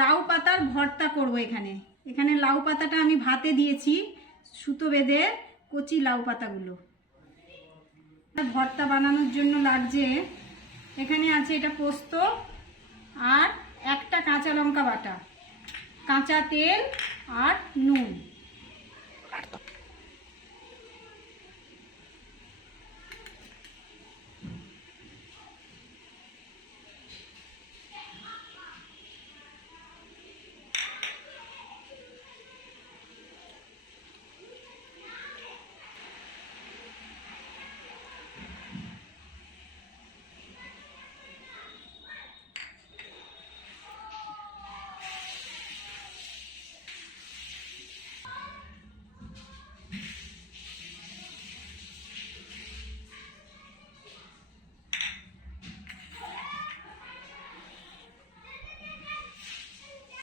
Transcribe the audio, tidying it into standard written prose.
লাউ পাতার ভর্তা করব। এখানে লাউ পাতাটা আমি ভাতে দিয়েছি, সুতো বেঁধে কচি লাউ পাতাগুলো। ভর্তা বানানোর জন্য লাগছে, এখানে আছে এটা পোস্ত আর একটা কাঁচা লঙ্কা বাটা, কাঁচা তেল আর নুন।